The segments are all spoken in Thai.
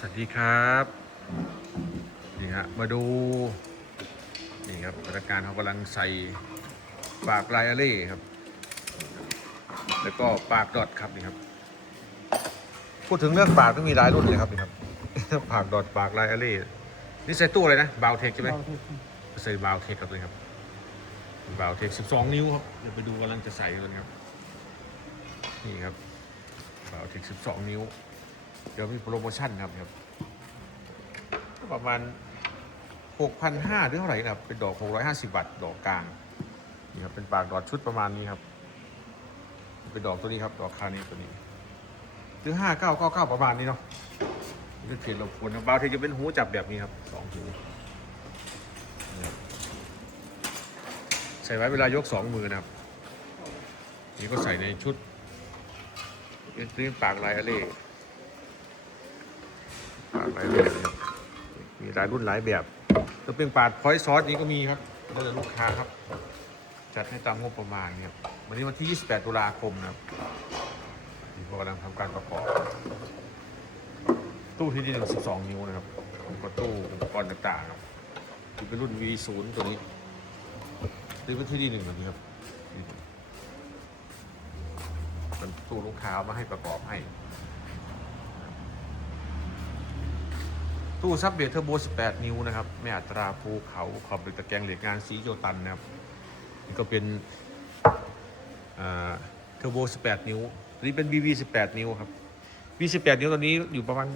สวัสดีครับนี่ฮะมาดูนี่ครับพนักงานเขากำลังใส่ปากลายอาเล่ครับ แล้วก็ปากดอทครับนี่ครับพูดถึงเรื่องปากต้องมีหลายรุ่นเลยครับนี่ครับปากดอทปากลายอาเล่นี่ใส่ตู้อะไรนะบาวเทคใช่ไหมเราถูกใส่บาวเทคครับเลยครับบาวเทค12นิ้วครับเดี๋ยวไปดูกำลังจะใส่กันครับนี่ครับบาวเทค12นิ้ว เดี๋ยวมีโปรโมชั่นครับครับก็ประมาณ 6,500หรือเท่าไหร่นะครับ เป็นดอก 650 บาท ดอกกลาง นี่ครับ เป็นปากดอดชุดประมาณนี้ครับ เป็นดอกตัวนี้ครับ ดอกคานี้ตัวนี้หรือ5999 ประมาณนี้เนาะนี่เป็นเพียนรบกวนนะบางทีจะเป็นหูจับแบบนี้ครับสองหูนี่ครับใส่ไว้เวลายกสองมือนะครับ นี่ก็ใส่ในชุดเป็นตีนปากลายอะเล่ ปาหลายแบบนะครับมีหลายรุ่นหลายแบบตัวเป็นปาดพอยซอสนี้ก็มีครับแล้วแต่ลูกค้าครับ จัดให้ตามงบประมาณเนี่ยวันนี้วันที่ 28 ตุลาคมนะครับที่พวกกำลังทำการประกอบ ตู้ที่ดีหนึ่งสิบสองนิ้วนะครับก็ตู้อุปกรณ์ต่างๆครับที่เป็นรุ่น V0 ตัวนี้นี่เป็นที่ดีหนึ่งแบบนี้ครับเป็นตู้ลูกค้ามาให้ประกอบให้ ตู้ซับเบรเทอร์โบ 18 นิ้วนะครับไม่อัตราภูเขาขอบเหล็กตะแกรงเหล็กงานสีโยตันนะครับนี่ก็เป็นเทอร์โบ 18 นิ้วอันนี้เป็น BB 18 นิ้วครับ B 18 นิ้วตัวนี้อยู่ประมาณ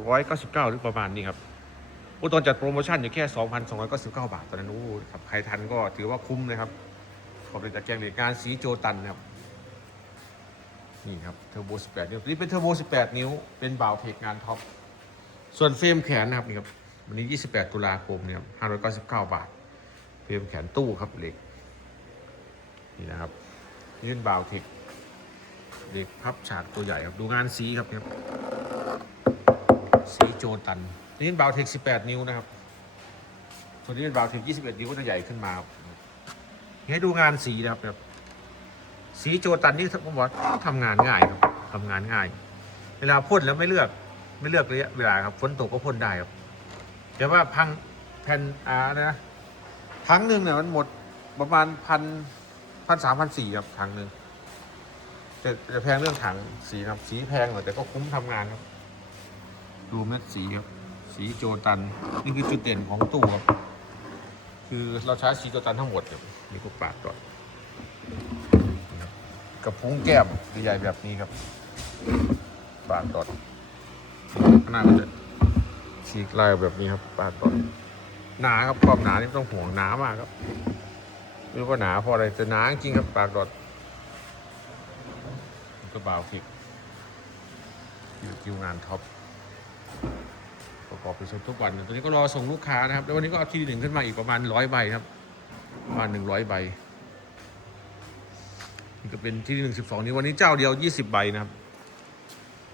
2,699 หรือประมาณนี้ครับโอ้ตอนจัดโปรโมชั่นอยู่แค่ 2,299 บาทตอนนั้นโอ้ครับใครทันก็ถือว่าคุ้มเลยครับขอบเหล็กตะแกรงเหล็กงานสีโจตันนะครับนี่ครับเทอร์โบ 18 นิ้วตัวนี้เป็นเทอร์โบ 18 นิ้ว เป็นบ่าวเทคงานท็อป ส่วนเฟรมแขนนะครับนี่ครับวันนี้ 28 ตุลาคมเนี่ยครับ599 บาท เฟรมแขนตู้ครับเหล็กนี่นะครับยื่นบาวเทคเหล็กพับฉากตัวใหญ่ครับดูงานสีครับเนี่ยครับสีโจตันนี่เป็นบาวเทค18 นิ้วนะครับส่วนนี้เป็นบาวเทค21 นิ้วก็จะใหญ่ขึ้นมาครับให้ดูงานสีนะครับครับสีโจตันนี่ผมบอกว่าทำงานง่ายครับทำงานง่าย เวลาพ่นแล้วไม่เลือก ไม่เลือกระยะเวลาครับฝนตกก็พ่นได้ครับแต่ว่าพังแผ่นอานะทั้งหนึ่งเนี่ยมันหมดประมาณพันพันสามพันสี่ครับถังหนึ่งจะจะแพงเรื่องถังสีครับสีแพงหน่อยแต่ก็คุ้มทำงานครับ ดูเม็ดสีครับสีโจตันนี่คือจุดเด่นของตู้ครับคือเราใช้สีโจตันทั้งหมดครับมีกุปาดก่อนกับพุ้งแก้มใหญ่แบบนี้ครับปาดดอดางหน้าก็จะฉีกลายแบบนี้ครับปาดตอนหนาครับความหนานี่ต้องห่วงหนามากครับไม่รู้ว่าหนาเพราะอะไรแต่หนาจริงครับปากดอดก็บาวคลิกอยู่คิวงานท็อปประกอบไปส่งทุกวันตอนนี้ก็รอส่งลูกค้านะครับ แล้ววันนี้ก็เอาที่หนึ่งขึ้นมาอีกประมาณร้อยใบครับ ประมาณหนึ่งร้อยใบนี่ก็เป็นที่หนึ่งสิบสองนี้วันนี้เจ้าเดียวยี่สิบใบนะครับ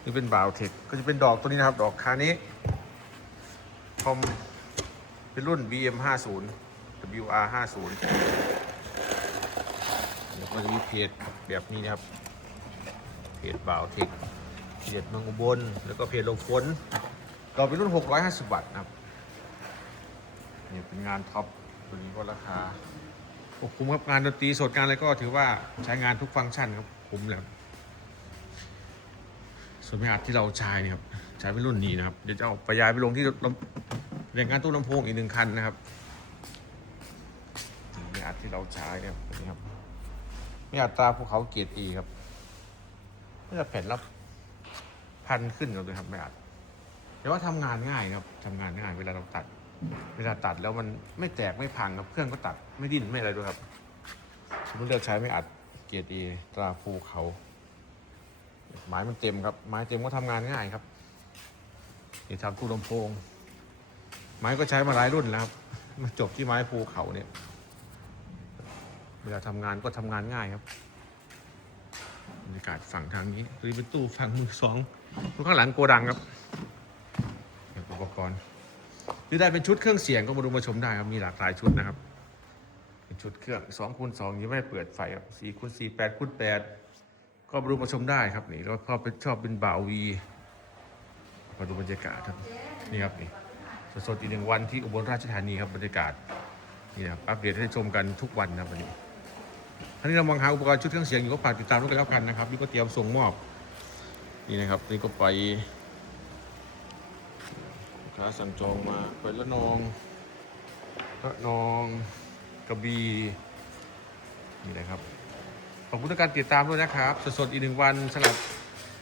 นี่เป็นบาวเทคก็จะเป็นดอกตัวนี้นะครับ ดอกคานี้คอมเป็นรุ่น BM 50 WR 50แล้วก็จะมีเพจแบบนี้นะครับ เพจบาวเทคเพจมืองอุบลแล้วก็เพจลงฝนดอกเป็นรุ่น 650 บาทนะครับนี่เป็นงานท็อปตัวนี้ก็ราคาโอ้คุ้มครับงานดนตรีสดงานอะไรก็ถือว่าใช้งานทุกฟังก์ชันครับคุ้มเลยครับ ส่วนไม่อัดที่เราใช้เนี่ยครับใช้เป็นรุ่นนี้นะครับ เดี๋ยวจะเอาไปย้ายไปลงที่ลำเรียงงานตู้ลำโพงอีกหนึ่งคันนะครับไม่อัดที่เราใช้เนี่ยครับนี่ครับไม่อัดตราภูเขาเกียรติอีครับก็จะแผ่นละพันขึ้นกันเลยครับไม่อัดแต่ว่าทำงานง่ายครับทำงานง่ายเวลาเราตัด เวลาตัดแล้วมันไม่แตกไม่พังครับ เครื่องก็ตัดไม่ดิ้นไม่อะไรด้วยครับผมเลือกใช้ไม่อัดเกียรติอีตราภูเขา ไม้มันเต็มครับ ไม้เต็มก็ทำงานง่ายครับนี่ทำตู้ลำโพง ไม้ก็ใช้มาหลายรุ่นแล้วครับ มาจบที่ไม้ภูเขาเนี่ย เวลาทำงานก็ทำงานง่ายครับบรรยากาศฝั่งทางนี้นี่เป็นตู้ฝั่งมือสองตรงข้างหลังโกดังครับอุปกรณ์หรือได้เป็นชุดเครื่องเสียงก็มาดูมาชมได้ครับ มีหลากหลายชุดนะครับ เป็นชุดเครื่องสองคูณสองยังไม่เปิดไฟครับสี่คูณสี่แปดคูณแปด ก็มาดูมาชมได้ครับนี่แล้วพอเป็นชอบเป็นบ่าววีมาดูบรรยากาศครับนี่ครับนี่สดๆอีกหนึ่งวันที่อุบลราชธานีครับบรรยากาศนี่นะครับอัปเดตให้ชมกันทุกวันนะวันนี้ท่านที่เรามองหาอุปกรณ์ชุดเครื่องเสียงอยู่ก็ฝากติดตามด้วยกันแล้วกันนะครับนี่ก็เตรียมส่งมอบนี่นะครับนี่ก็ไปลูกค้าสั่งจองมาไปละนองระนองกระบี่นี่นะครับ อบคุณทุกการติดตามด้วยนะครับ สดๆอีกหนึ่งวันสำหรับ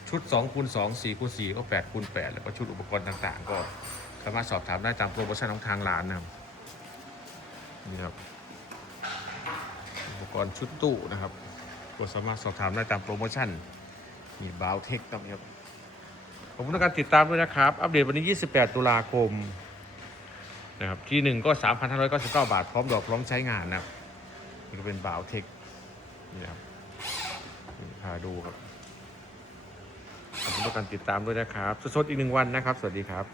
ชุด2คูณ2 4คูณ4ก็8คูณ8แล้วก็ชุดอุปกรณ์ต่างๆ ก็สามารถสอบถามได้ตามโปรโมชั่นของทางร้านนะครับนี่ครับอุปกรณ์ชุดตู้นะครับ ก็สามารถสอบถามได้ตามโปรโมชั่นมีบาวเทคครับครับขอบคุณทุกการติดตามด้วยนะครับ อัปเดตวันนี้ 28 ตุลาคมนะครับที่หนึ่งก็ 3,599 บาท พร้อมดอกพร้อมใช้งานนะครับก็เป็นบาวเทคนี่นะครับ พาดูครับขอบคุณทุกการติดตามด้วยนะครับ สดๆอีกหนึ่งวันนะครับ สวัสดีครับ